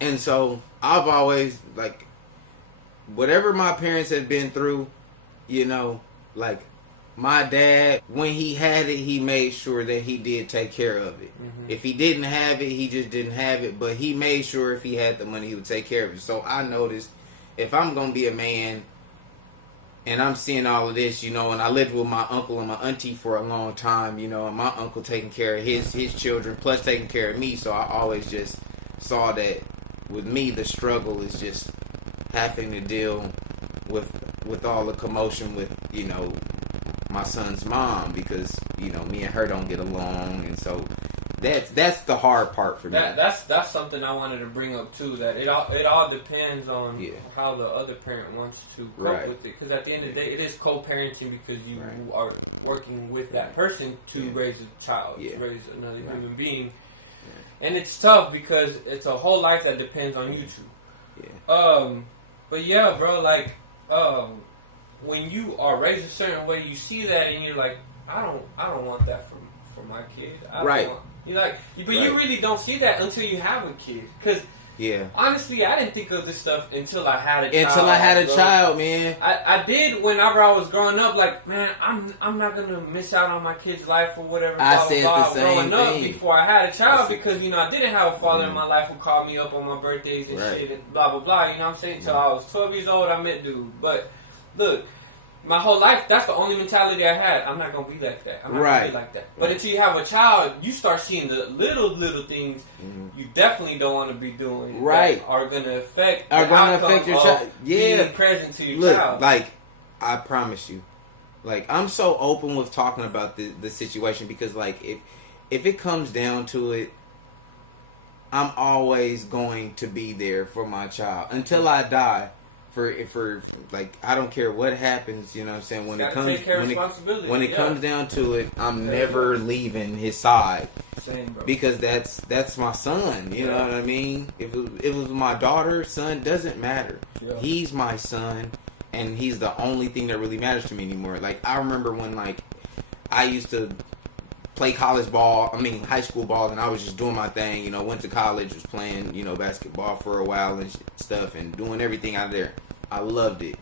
And so I've always, like, whatever my parents had been through, you know, like, my dad, when he had it, he made sure that he did take care of it. If he didn't have it, he just didn't have it. But he made sure if he had the money, he would take care of it. So I noticed, if I'm going to be a man and I'm seeing all of this, you know, and I lived with my uncle and my auntie for a long time, you know, and my uncle taking care of his children, plus taking care of me. So I always just saw that with me, the struggle is just having to deal with all the commotion with, you know, my son's mom, because, you know, me and her don't get along, and so that's the hard part for me. That's something I wanted to bring up too. That it all depends on how the other parent wants to cope with it. Because at the end of the day, it is co-parenting, because you are working with that person to raise a child, to raise another human being, and it's tough because it's a whole life that depends on you two. But yeah, bro, like when you are raised a certain way, you see that and you're like, I don't want that for my kid. I don't want, you're like, but you really don't see that until you have a kid. Because honestly, I didn't think of this stuff until I had a child. Until I had a child, man. I did whenever I was growing up. Like, man, I'm not gonna miss out on my kid's life or whatever. I said the same growing up before I had a child, because, you know, I didn't have a father in my life who called me up on my birthdays and shit and blah blah blah. You know what I'm saying? Until I was 12 years old, I met dude. But look, my whole life, that's the only mentality I had. I'm not going to be like that. I'm not going to be like that. But until you have a child, you start seeing the little things you definitely don't want to be doing that are going to affect your child. Being present to your child. Like, I promise you, like, I'm so open with talking about the situation, because, like, if it comes down to it, I'm always going to be there for my child until I die. For like, I don't care what happens, you know what I'm saying? When it comes down to it, I'm never leaving his side. Same, bro. Because that's my son, you know what I mean? If it was my daughter, son, doesn't matter. He's my son, and he's the only thing that really matters to me anymore. Like, I remember when, like, I used to play high school ball, and I was just doing my thing, you know, went to college, was playing, you know, basketball for a while and stuff, and doing everything out of there. I loved it.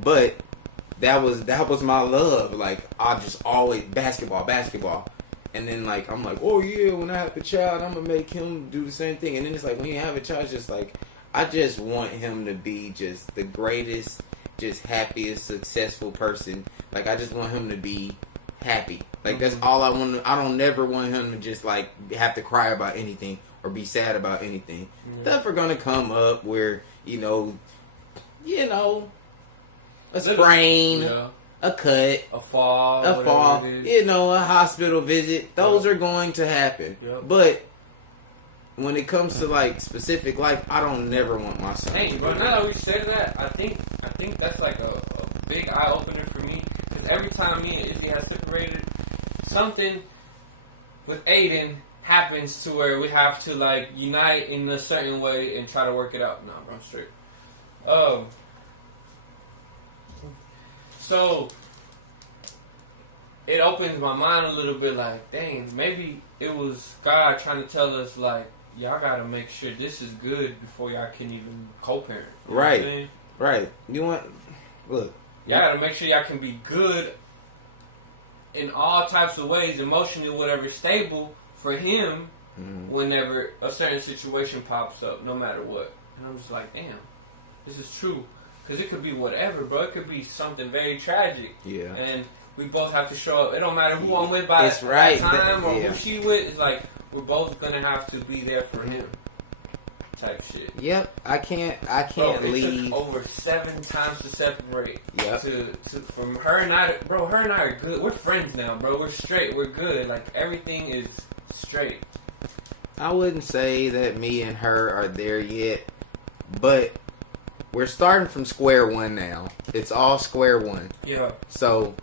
But that was my love. Like, I just always basketball. And then, like, I'm like, oh yeah, when I have a child, I'm gonna make him do the same thing. And then it's like, when you have a child, it's just like, I just want him to be just the greatest, just happiest, successful person. Like, I just want him to be happy. Like, that's all I want. I don't never want him to just, like, have to cry about anything or be sad about anything. Stuff are gonna come up where, you know, a sprain, a cut, a fall, you know, a hospital visit. Those are going to happen. But when it comes to, like, specific life, I don't never want my son. Hey, but now that we said that, I think that's like a big eye opener for me, because every time me and Izzy have separated, something with Aiden happens to where we have to, like, unite in a certain way and try to work it out. Nah, bro, I'm straight. So it opens my mind a little bit, like, dang, maybe it was God trying to tell us, like, y'all gotta make sure this is good before y'all can even co-parent. You know what I'm saying? Right. Look. Y'all gotta make sure y'all can be good in all types of ways, emotionally, whatever, stable for him whenever a certain situation pops up, no matter what. And I'm just like, damn, this is true. Because it could be whatever, bro. It could be something very tragic. Yeah. And we both have to show up. It don't matter who I'm with by that time or who she with. It's like, we're both going to have to be there for him. Type shit. Yep. I can't leave. It took over 7 times to separate. Yep. From her and I. Bro, her and I are good. We're friends now, bro. We're straight. We're good. Like, everything is straight. I wouldn't say that me and her are there yet, but we're starting from square one now. It's all square one. Yeah. So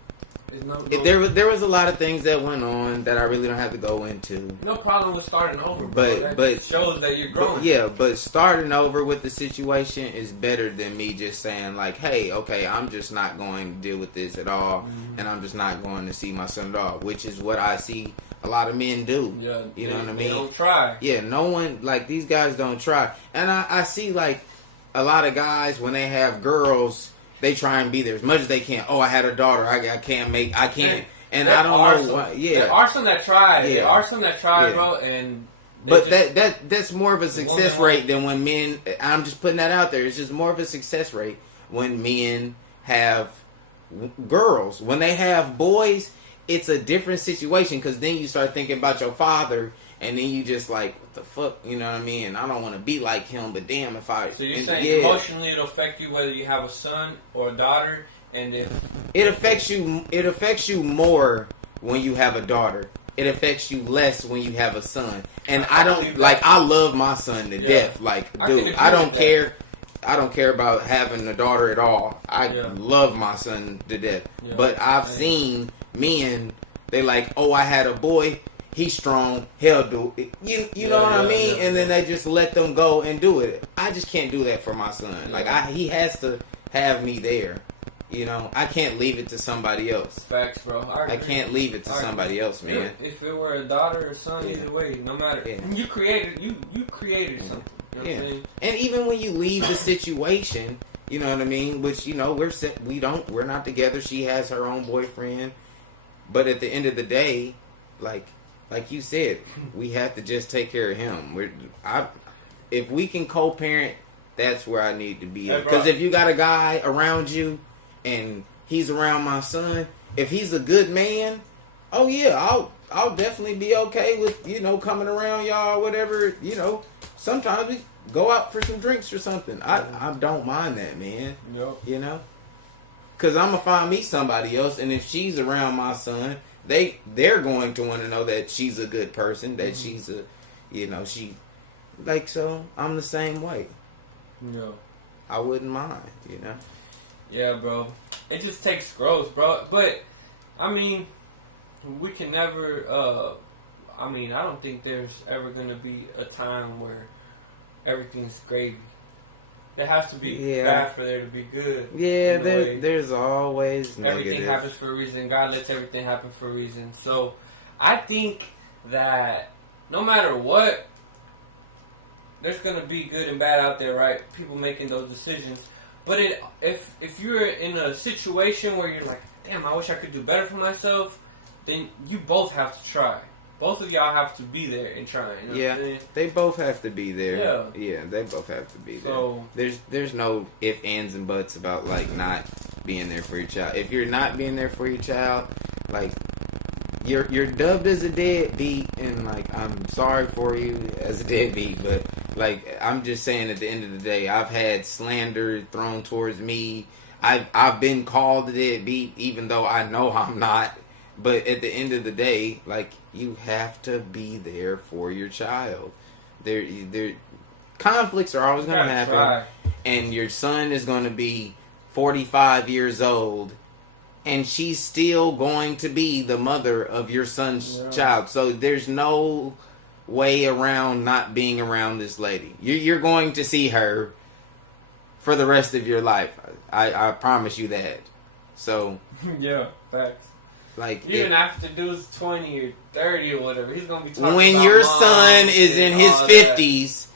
there was a lot of things that went on that I really don't have to go into. No problem with starting over, but that shows that you're growing. But starting over with the situation is better than me just saying, like, hey, okay, I'm just not going to deal with this at all, and I'm just not going to see my son at all, which is what I see a lot of men do. Yeah, you know what I mean? They don't try. Yeah, no one, like, these guys don't try. And I see, like, a lot of guys, when they have girls, they try and be there as much as they can. Oh, I had a daughter. I can't. And I don't know why. Yeah. There are some that try. Yeah. There are some that try, bro, and... But that's more of a success rate than when men... I'm just putting that out there. It's just more of a success rate when men have girls. When they have boys, it's a different situation, because then you start thinking about your father, and then you just like, what the fuck, you know what I mean? I don't want to be like him, but damn if I... So you're saying emotionally it'll affect you whether you have a son or a daughter, and if... It affects you more when you have a daughter. It affects you less when you have a son. And I don't, like, I love my son to death. Like, dude, I don't care. I don't care about having a daughter at all. I love my son to death. Yeah. But I've seen men, they like, oh, I had a boy, he's strong, he'll do it. You know what I mean? And then they just let them go and do it. I just can't do that for my son. Yeah. Like, he has to have me there. You know, I can't leave it to somebody else. Facts, bro. I can't leave it to somebody else, man. If it were a daughter or son, either way, no matter. Yeah. You created something. You know what I'm saying? And even when you leave the situation, you know what I mean? Which, you know, we're not together. She has her own boyfriend. But at the end of the day, like you said, we have to just take care of him. If we can co-parent, that's where I need to be at. Because if you got a guy around you, and he's around my son, if he's a good man, oh yeah, I'll definitely be okay with, you know, coming around y'all or whatever, you know. Sometimes we go out for some drinks or something. I don't mind that, man. Yep. You know? Because I'm going to find me somebody else, and if she's around my son, they're going to want to know that she's a good person, that she's a, you know, so I'm the same way. Yeah. I wouldn't mind, you know? Yeah, bro. It just takes growth, bro. But, I mean, we can never, I don't think there's ever going to be a time where everything's gravy. There has to be bad for there to be good. Yeah, there's always negative. Everything happens for a reason. God lets everything happen for a reason. So, I think that no matter what, there's going to be good and bad out there, right? People making those decisions. But if you're in a situation where you're like, damn, I wish I could do better for myself, then you both have to try. Both of y'all have to be there and try. You know what I'm saying? They both have to be there. Yeah, they both have to be there. So, there's no ifs, ands, and buts about, like, not being there for your child. If you're not being there for your child, like, you're dubbed as a deadbeat, and, like, I'm sorry for you as a deadbeat, but, like, I'm just saying, at the end of the day, I've had slander thrown towards me. I've been called a deadbeat, even though I know I'm not. But at the end of the day, like, you have to be there for your child. There conflicts are always going to happen, and your son is going to be 45 years old, and she's still going to be the mother of your son's child. So there's no way around not being around this lady. You're going to see her for the rest of your life. I promise you that. So yeah, facts. Like, even after dude's 20 or 30 or whatever, he's gonna be talking when about your son is in his 50s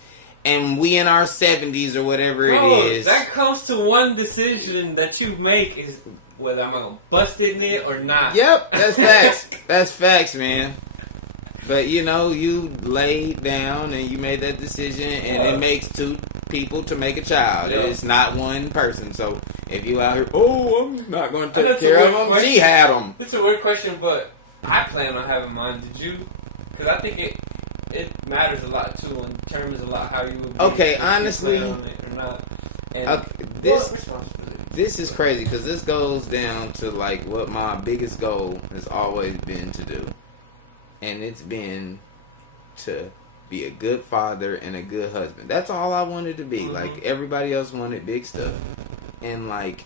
that. And we in our 70s or whatever it is. That comes to one decision that you make is whether I'm gonna bust in it or not. Yep, that's facts. That's facts, man. But, you know, you laid down and you made that decision, and it makes two people to make a child. Yeah. It's not one person. So if you out here, I'm not going to take care of them, she had them. It's a weird question, but I plan on having mine. Did you? Because I think it matters a lot too, and determines a lot how you would be. Okay, honestly, you plan on it or not. And this is crazy, because this goes down to, like, what my biggest goal has always been to do. And it's been to be a good father and a good husband. That's all I wanted to be. Mm-hmm. Like, everybody else wanted big stuff. And, like,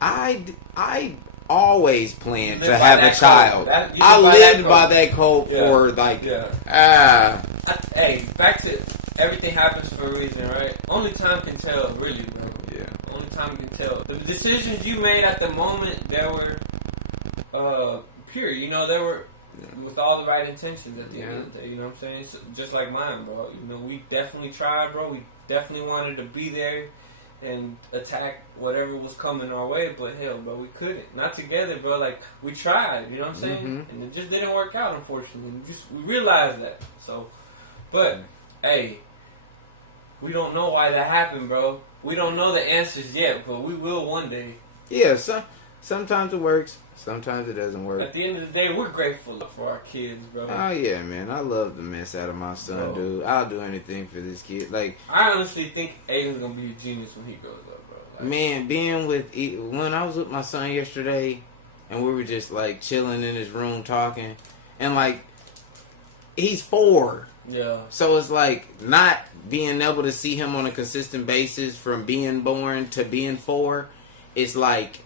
I always planned to have a child. I lived by that code for, like, Hey, back to everything happens for a reason, right? Only time can tell, really, bro. Yeah. Only time can tell. The decisions you made at the moment, they were pure. You know, they were with all the right intentions at the end of the day. You know what I'm saying? So, just like mine, bro. You know, we definitely tried, bro. We definitely wanted to be there and attack whatever was coming our way, but hell, bro, we couldn't. Not together, bro. Like, we tried, you know what I'm saying? And it just didn't work out, unfortunately. We realized that. So, but, hey, we don't know why that happened, bro. We don't know the answers yet, but we will one day. Yeah, sometimes it works, sometimes it doesn't work. At the end of the day, we're grateful for our kids, bro. Oh, yeah, man. I love the mess out of my son, dude. I'll do anything for this kid. Like, I honestly think Aiden's going to be a genius when he grows up, bro. Like, man, when I was with my son yesterday, and we were just, like, chilling in his room talking, and, like, he's 4. Yeah. So it's like not being able to see him on a consistent basis from being born to being 4. It's like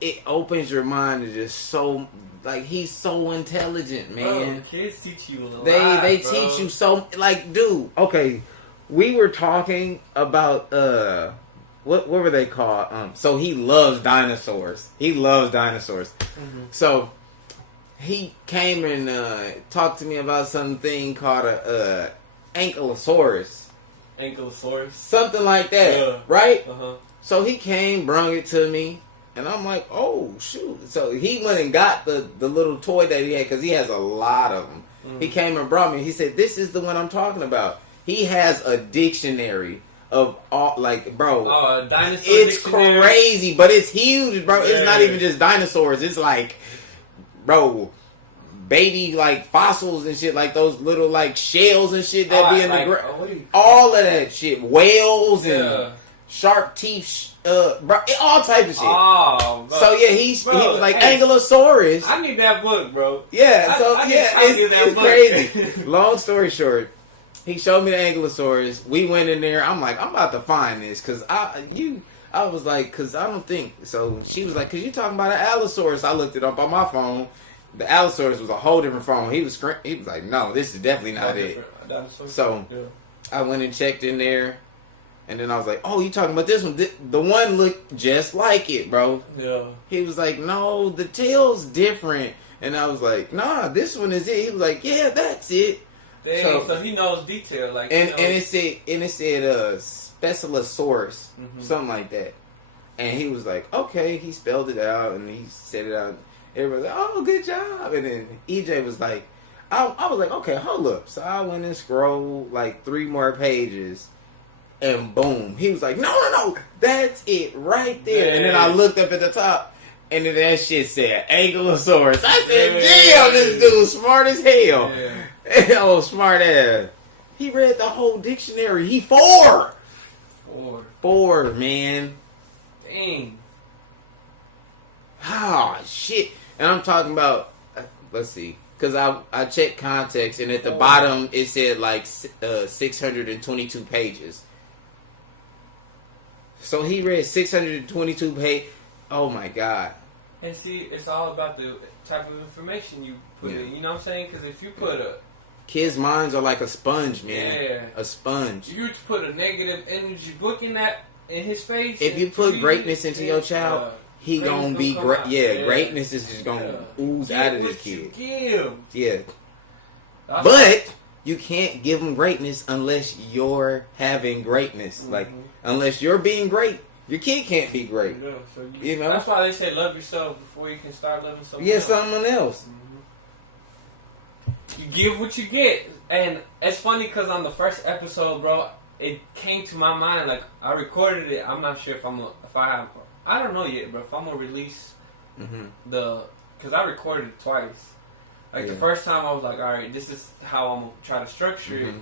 it opens your mind to just so like he's so intelligent, man. Bro, kids teach you a lot. They teach you so like, dude. Okay, we were talking about what were they called? So he loves dinosaurs. So he came and talked to me about something called a ankylosaurus. Ankylosaurus? Something like that, right? Uh-huh. So he came, brung it to me, and I'm like, oh, shoot. So he went and got the little toy that he had, because he has a lot of them. Mm-hmm. He came and brought me, he said, this is the one I'm talking about. He has a dictionary of all, like, bro. Oh, a dinosaur It's dictionary? crazy, but it's huge, bro. Yeah. It's not even just dinosaurs. It's like... Bro, baby, like, fossils and shit, like those little, like, shells and shit that be in the ground. All of that shit. Whales and shark teeth, bro, all type of shit. Oh, bro. So, yeah, he was like, hey, Ankylosaurus. I need that book, bro. Yeah, so, it's crazy. Long story short, he showed me the Ankylosaurus. We went in there. I'm like, I'm about to find this, because I was like, because I don't think... So she was like, because you talking about an Allosaurus. I looked it up on my phone. The Allosaurus was a whole different phone. He was like, no, this is definitely not it. So I went and checked in there. And then I was like, oh, you talking about this one? The one looked just like it, bro. Yeah. He was like, no, the tail's different. And I was like, nah, this one is it. He was like, yeah, that's it. So he knows detail. Like, and it said Specialosaurus, something like that. And he was like, okay, he spelled it out and he said it out. Everybody was like, oh, good job. And then EJ was like, I was like, okay, hold up. So I went and scrolled like 3 more pages and boom. He was like, no, that's it right there. Man. And then I looked up at the top and then that shit said Ankylosaurus. I said, damn, this dude's smart as hell. Yeah. Oh, smart ass. He read the whole dictionary. He 4. 4, man. Dang. Ah, shit. And I'm talking about, let's see, because I checked context, and at the bottom it said like 622 pages. So he read 622 pages. Oh my God. And see, it's all about the type of information you put in. You know what I'm saying? Because if you put a... Kids' minds are like a sponge, man. Yeah. A sponge. You put a negative energy book in his face. If you put greatness into your child, he gonna be great. Yeah, greatness is just gonna ooze out of this kid. Yeah. But you can't give him greatness unless you're having greatness. Mm-hmm. Like, unless you're being great, your kid can't be great. Yeah, so you know? That's why they say love yourself before you can start loving someone else. Someone else. Mm-hmm. You give what you get. And it's funny because on the first episode, bro, it came to my mind. Like, I recorded it. I'm not sure I don't know yet, bro, if I'm going to release because I recorded it twice. Like, the first time I was like, all right, this is how I'm going to try to structure it.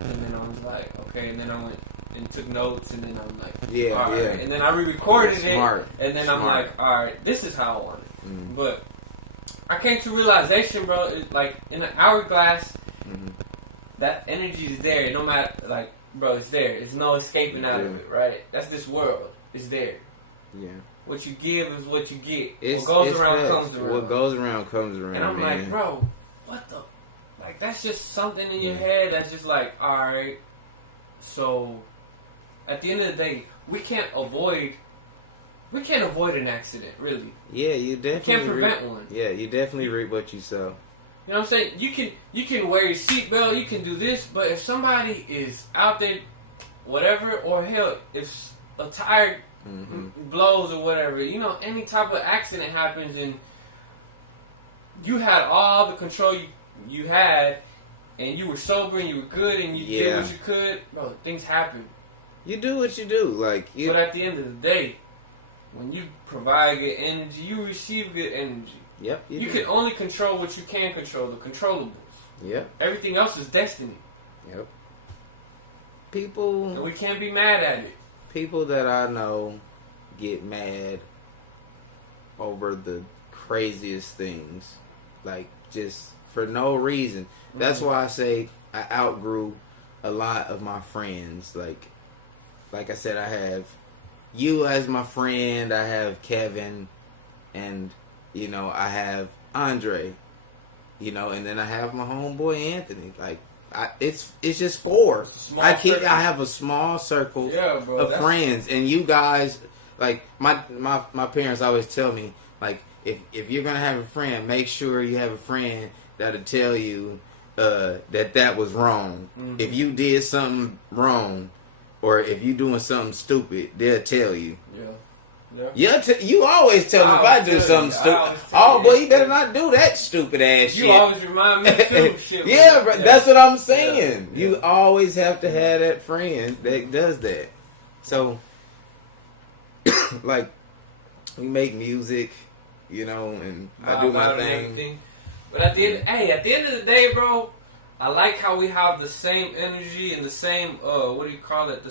And then I was like, okay. And then I went and took notes. And then I'm like, all right. And then I re-recorded it. And then I'm like, all right, this is how I want it. Mm-hmm. But I came to realization, bro, like, in an hourglass, that energy is there. No matter, like, bro, it's there. There's no escaping out of it, right? That's this world. It's there. Yeah. What you give is what you get. What goes around comes around. What goes around comes around. And I'm like, bro, what the? Like, that's just something in your head that's just like, alright. So, at the end of the day, we can't avoid we can't avoid an accident, really. Yeah, you definitely can't prevent one. Yeah, you definitely reap what you sow. You know what I'm saying? You can wear your seatbelt, you can do this, but if somebody is out there, whatever, or hell, if a tire blows or whatever, you know, any type of accident happens and you had all the control you had, and you were sober and you were good and you did what you could, bro, things happen. You do what you do, But at the end of the day, when you provide good energy, you receive good energy. Yep. You can only control what you can control, the controllables. Yep. Everything else is destiny. Yep. People... And we can't be mad at it. People that I know get mad over the craziest things. Like, just for no reason. That's why I say I outgrew a lot of my friends. Like I said, I have you as my friend. I have Kevin, and you know, I have Andre. You know, and then I have my homeboy Anthony. Like, it's just four. I have a small circle of friends, and you guys. Like my parents always tell me, like, if you're gonna have a friend, make sure you have a friend that'll tell you that was wrong. Mm-hmm. If you did something wrong, or if you doing something stupid, they'll tell you. Yeah. You always tell me if I do something stupid. Oh, boy, you better not do that stupid ass shit. You always remind me too. Shit, yeah, bro, that's what I'm saying. Yeah. You always have to have that friend that does that. So, like, we make music, you know, and I do my thing. But at the end of the day, bro, I like how we have the same energy and the same the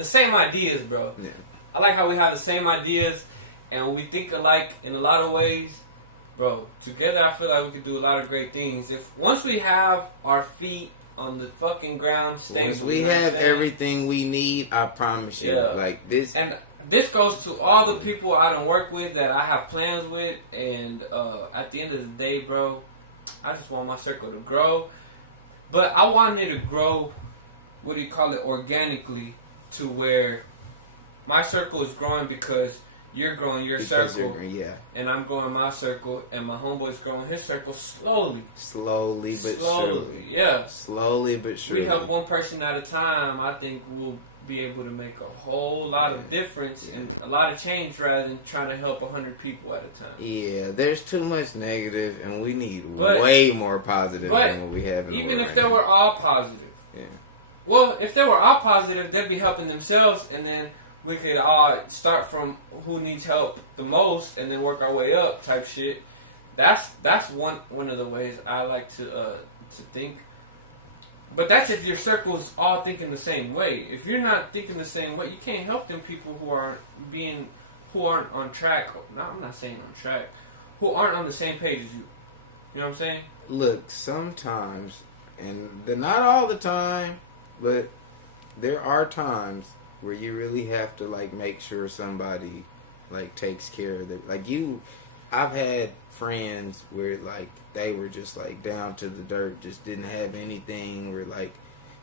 same ideas, bro. Yeah. I like how we have the same ideas and we think alike in a lot of ways, bro. Together, I feel like we could do a lot of great things. Once we have our feet on the fucking ground, once we have everything we need, I promise you, like this. And this goes to all the people I don't work with that I have plans with, and at the end of the day, bro, I just want my circle to grow. But I want it to grow, organically, to where my circle is growing because you're growing your circle, and I'm growing my circle, and my homeboy's growing his circle slowly. Slowly but surely. Yeah. Slowly but surely. We help one person at a time. I think we'll be able to make a whole lot of difference and a lot of change rather than trying to help 100 people at a time. Yeah, there's too much negative, and we need way more positive than what we have in the world. Even if they were all positive. Yeah. Well, if they were all positive, they'd be helping themselves, and then we could all start from who needs help the most and then work our way up type shit. That's one of the ways I like to think. But that's if your circle's all thinking the same way. If you're not thinking the same way, you can't help them people who aren't on track. No, I'm not saying on track. Who aren't on the same page as you. You know what I'm saying? Look, sometimes, and not all the time, but there are times where you really have to, like, make sure somebody, like, takes care of them. Like, I've had friends where, like, they were just, like, down to the dirt, just didn't have anything, were, like,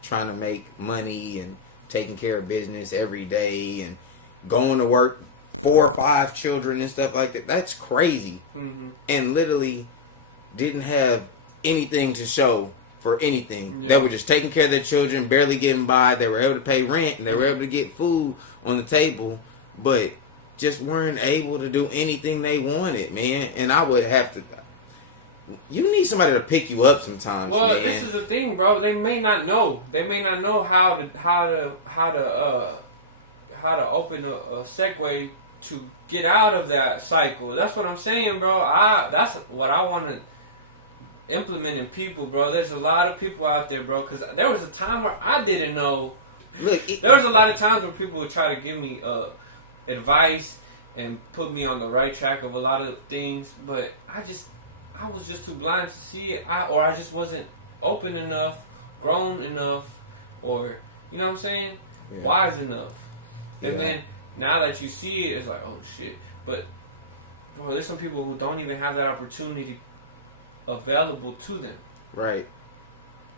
trying to make money and taking care of business every day and going to work, 4 or 5 children and stuff like that. That's crazy. Mm-hmm. And literally didn't have anything to show for anything. Yeah. They were just taking care of their children, barely getting by. They were able to pay rent, and they were able to get food on the table, but just weren't able to do anything they wanted, man. And I would have to. You need somebody to pick you up sometimes, man. Well, this is the thing, bro. They may not know. They may not know how to open a segue to get out of that cycle. That's what I'm saying, bro. That's what I want to implement in people, bro. There's a lot of people out there, bro, because there was a time where I didn't know. Look, there was a lot of times where people would try to give me advice and put me on the right track of a lot of things, but I was just too blind to see it, or I just wasn't open enough, grown enough, or, you know what I'm saying, wise enough. And then now that you see it, it's like, oh shit. But bro, there's some people who don't even have that opportunity available to them. Right.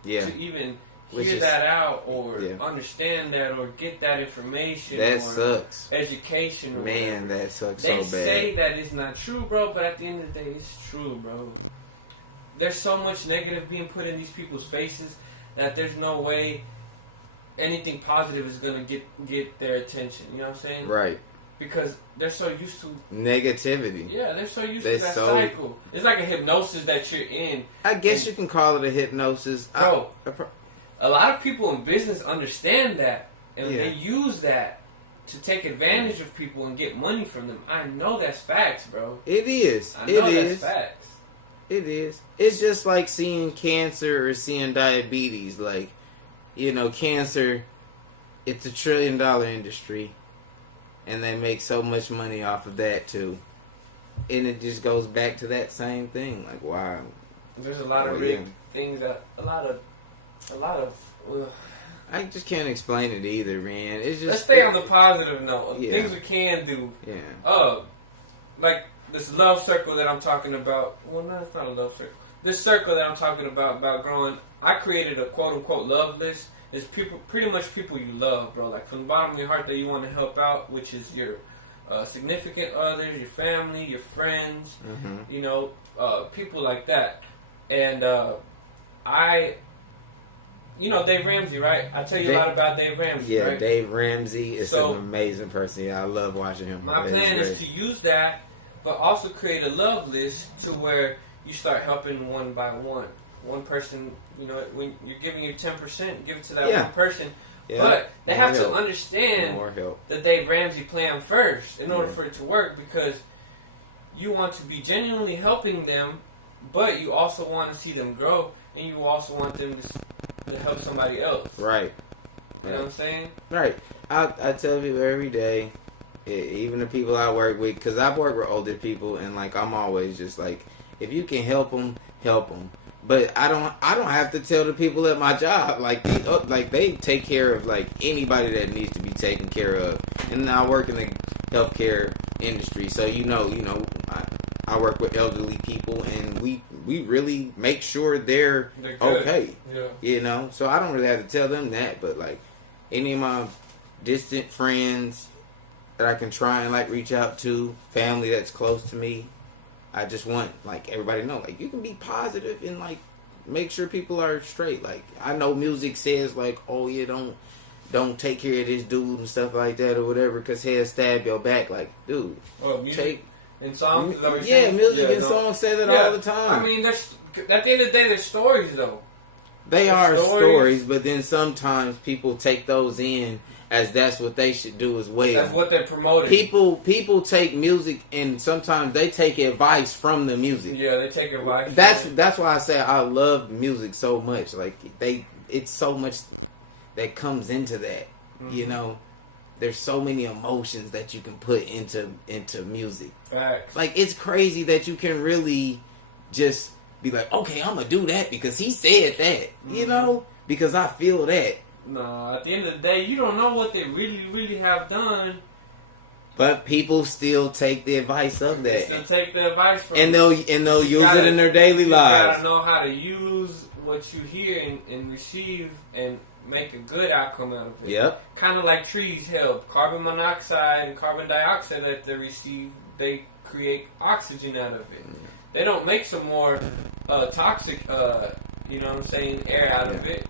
Yeah. To even hear that out or understand that or get that information. That or sucks. Education. Or man, whatever. That sucks they so bad. They say that it's not true, bro, but at the end of the day, it's true, bro. There's so much negative being put in these people's faces that there's no way anything positive is going to get their attention. You know what I'm saying? Right. Because they're so used to negativity. Yeah, they're so used to that cycle. It's like a hypnosis that you're in. I guess you can call it a hypnosis. Bro, a lot of people in business understand that. And they use that to take advantage of people and get money from them. I know that's facts, bro. It is. I know that's facts. It is. It's just like seeing cancer or seeing diabetes. Like, cancer, it's $1 trillion industry. And they make so much money off of that too, and it just goes back to that same thing. Like, wow, there's a lot of rigged things that a lot of. I just can't explain it either, man. It's just let's stay on the positive note. Things we can do. Yeah. Like this love circle that I'm talking about. Well, no, it's not a love circle. This circle that I'm talking about growing. I created a quote unquote love list. It's pretty much people you love, bro. Like from the bottom of your heart that you want to help out, which is your significant other, your family, your friends, people like that. And Dave Ramsey, right? I tell you a lot about Dave Ramsey. Yeah, right? Dave Ramsey is an amazing person. Yeah, I love watching him. My plan is to use that, but also create a love list to where you start helping one by one. One person, when you're giving you 10%, give it to that one person. Yeah. But they have to understand the Dave Ramsey plan first in order for it to work, because you want to be genuinely helping them, but you also want to see them grow, and you also want them to help somebody else. Right. You know what I'm saying? Right. I tell people every day, even the people I work with, because I've worked with older people, and like I'm always just like, if you can help them, help them. But I don't have to tell the people at my job, like they take care of like anybody that needs to be taken care of. And I work in the healthcare industry, so I work with elderly people, and we really make sure they're okay. Yeah. So I don't really have to tell them that, but like any of my distant friends that I can try and like reach out to, family that's close to me, I just want like everybody to know, like, you can be positive and like make sure people are straight. Like, I know music says like, oh yeah, don't take care of this dude and stuff like that or whatever, because he'll stab your back. Like, dude, music in songs. Music and songs say that all the time. I mean, at the end of the day, they're stories though. They are stories, but then sometimes people take those in as that's what they should do as well. That's what they're promoting. People take music, and sometimes they take advice from the music. Yeah, they take advice. That's why I say I love music so much. Like it's so much that comes into that. Mm-hmm. There's so many emotions that you can put into music. Facts. Like, it's crazy that you can really just be like, okay, I'm gonna do that because he said that. Mm-hmm. Because I feel that. No, at the end of the day, you don't know what they really, really have done. But people still take the advice of that. They still take the advice from and they'll use it in their daily lives. You gotta know how to use what you hear and receive and make a good outcome out of it. Yep. Kind of like trees help. Carbon monoxide and carbon dioxide that they receive, they create oxygen out of it. They don't make some more toxic, air out of it.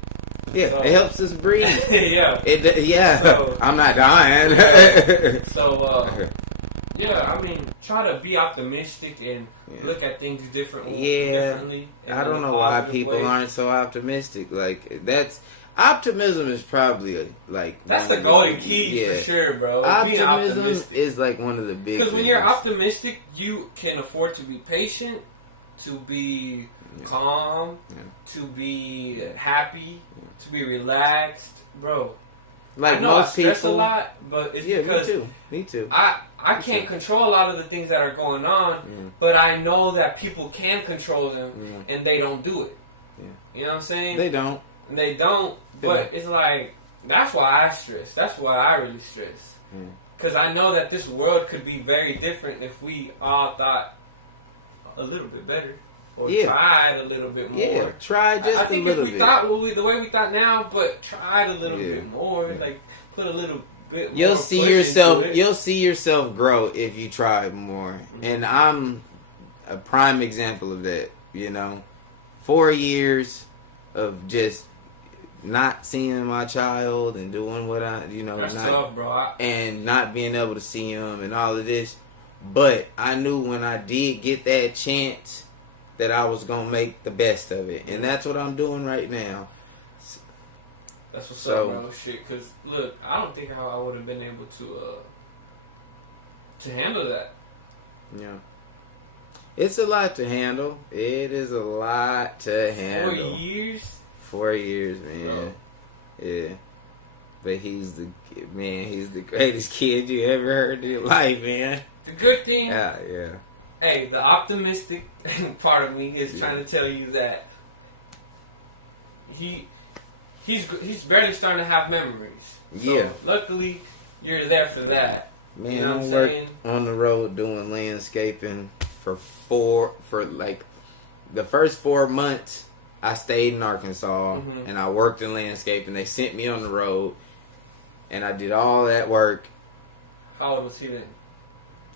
Yeah, so, it helps us breathe. Yeah. So, I'm not dying. Try to be optimistic and look at things differently. Differently. I don't know why people aren't so optimistic. Like, optimism is probably that's the golden key for sure, bro. Optimism is like one of the big. Because when you're optimistic, you can afford to be patient, to be calm, to be happy, to be relaxed, bro. Like, I know most I stress people, a lot, but it's because me too. I can't control a lot of the things that are going on, but I know that people can control them, and they don't do it. You know what I'm saying? They don't. But it's like, that's why I stress. That's why I really stress. Because I know that this world could be very different if we all thought a little bit better. Or tried a little bit more. Yeah, try just a little bit. Thought the way we thought now, but tried a little bit more. Like, put a little bit more. You'll see yourself grow if you try more. Mm-hmm. And I'm a prime example of that, 4 years of just not seeing my child and doing what I, That's tough, bro. And not being able to see him and all of this. But I knew when I did get that chance that I was going to make the best of it. And that's what I'm doing right now. That's what's up, bro. Shit, because, look, I don't think how I would have been able to handle that. Yeah. It's a lot to handle. It is a lot to handle. 4 years? 4 years, man. Oh. Yeah. But he's the greatest kid you ever heard in your life, man. The good thing. Yeah. Hey, the optimistic part of me is trying to tell you that he's barely starting to have memories. So luckily, you're there for that. Man, you know what I'm saying? On the road doing landscaping for like the first 4 months. I stayed in Arkansas and I worked in landscaping. They sent me on the road, and I did all that work. How old was he then?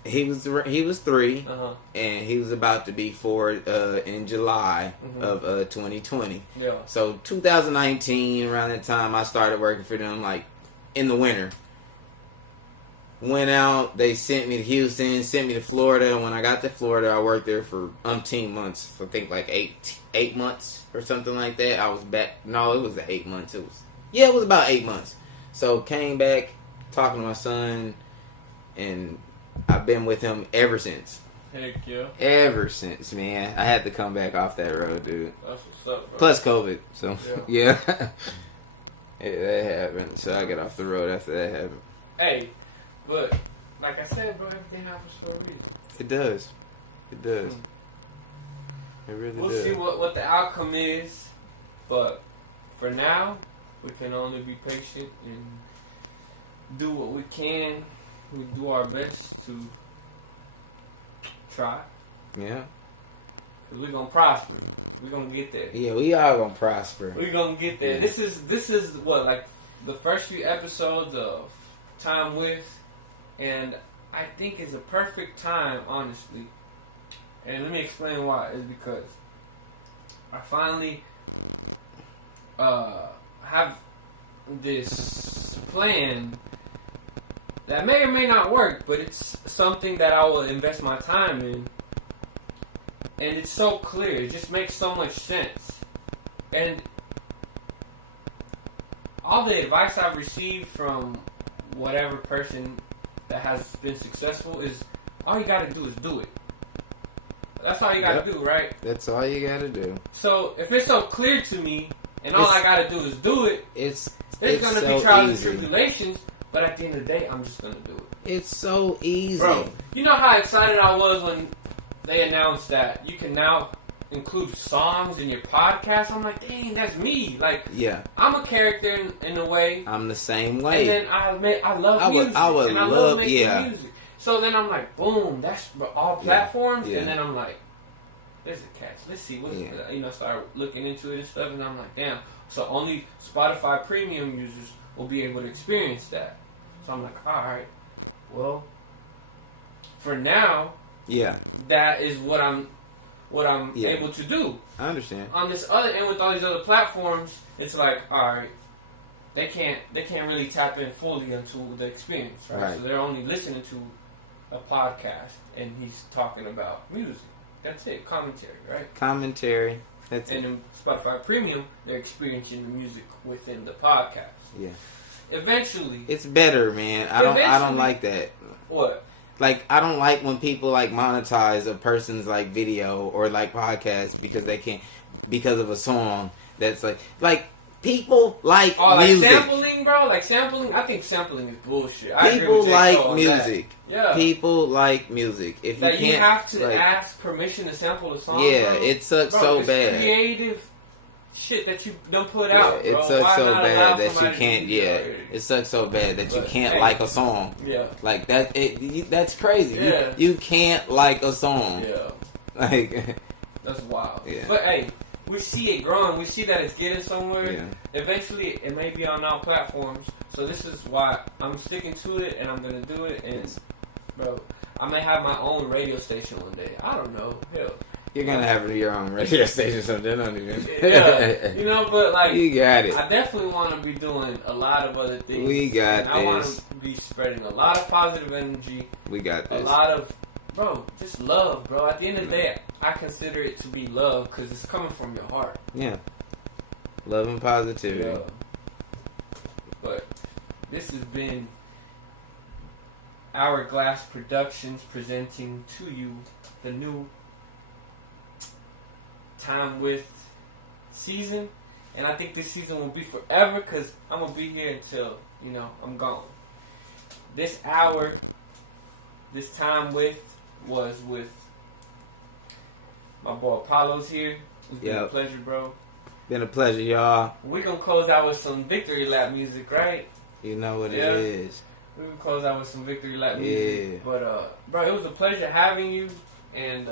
He was 3, and he was about to be 4 in July of 2020. Yeah. So 2019, around that time, I started working for them, like in the winter. Went out, they sent me to Houston, sent me to Florida. When I got to Florida, I worked there for umpteen months. I think like eight months or something like that. I was back. No, it was 8 months. It was about 8 months. So came back, talking to my son, and I've been with him ever since. Heck yeah. Ever since, man. I had to come back off that road, dude. That's what's up, bro. Plus COVID. So, yeah. That happened. So I got off the road after that happened. Hey, but, like I said, bro, everything happens for a reason. It does. It does. It really does. We'll see what the outcome is. But, for now, we can only be patient and do what we can. We do our best to try. Yeah. Because we're going to prosper. We're going to get there. Yeah, we are going to prosper. We're going to get there. Yeah. This is what, like, the first few episodes of Time With. And I think it's a perfect time, honestly. And let me explain why. It's because I finally have this plan that may or may not work, but it's something that I will invest my time in. And it's so clear. It just makes so much sense. And all the advice I've received from whatever person that has been successful is all you gotta do is do it. That's all you gotta do, right? That's all you gotta do. So if it's so clear to me and all I gotta do is do it, it's gonna so be trials easy. and tribulations, but at the end of the day, I'm just gonna do it. It's so easy. Bro, you know how excited I was when they announced that you can now include songs in your podcast? I'm like, dang, that's me. Like, I'm a character in a way. I'm the same way. And then I love music. I love making music. So then I'm like, boom, that's all platforms. And then I'm like, there's a catch. Let's see. Start looking into it and stuff. And I'm like, damn. So only Spotify premium users will be able to experience that. So I'm like, all right. Well, for now, that is what I'm able to do. I understand. On this other end, with all these other platforms, it's like, all right, they can't really tap in fully into the experience, right? So they're only listening to a podcast, and he's talking about music. That's it, commentary, right? Commentary. That's it. And in Spotify Premium, they're experiencing the music within the podcast. Yeah. Eventually, it's better, man. I don't like that. What? Like, I don't like when people like monetize a person's like video or like podcast because they can't, because of a song that's like people like music. Like sampling, bro. Like sampling. I think sampling is bullshit. People like music. Yeah. People like music. If that you have to ask permission to sample a song. Yeah, bro. It sucks so bad. Creative shit that you don't put out. It sucks so bad that you can't. It sucks so bad that you can't like a song. Yeah. Like that. That's crazy. Yeah. You can't like a song. Yeah. Like, That's wild. Yeah. But hey, we see it growing. We see that it's getting somewhere. Yeah. Eventually, it may be on all platforms. So this is why I'm sticking to it, and I'm gonna do it. And bro, I may have my own radio station one day. I don't know. Hell. You're gonna have your own radio station, so they don't even. Yeah, you know, but like, you got it. I definitely want to be doing a lot of other things. We got this. I want to be spreading a lot of positive energy. We got this. A lot of, bro, just love, bro. At the end of the day, I consider it to be love because it's coming from your heart. Yeah. Love and positivity. Yeah. But this has been Hourglass Productions presenting to you the new Time With season, and I think this season will be forever because I'm gonna be here until I'm gone. This hour, this Time With was with my boy Apollo's here. It's been a pleasure, bro. Been a pleasure, y'all. We're gonna close out with some victory lap music, right? You know what it is. We're gonna close out with some victory lap music. But bro, it was a pleasure having you, and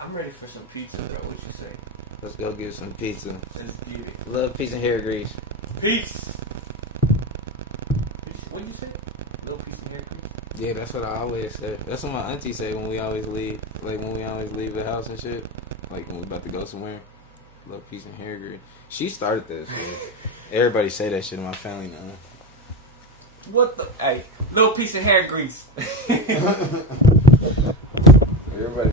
I'm ready for some pizza, bro. What you say? Let's go get some pizza. Let's get it. Love, peace, and hair grease. Peace. What you say? Love, peace, and hair grease? Yeah, that's what I always say. That's what my auntie say when we always leave. Like, when we always leave the house and shit. Like, when we about to go somewhere. Love, peace, and hair grease. She started this. Everybody say that shit in my family now. What the? Hey, little piece of hair grease. Everybody.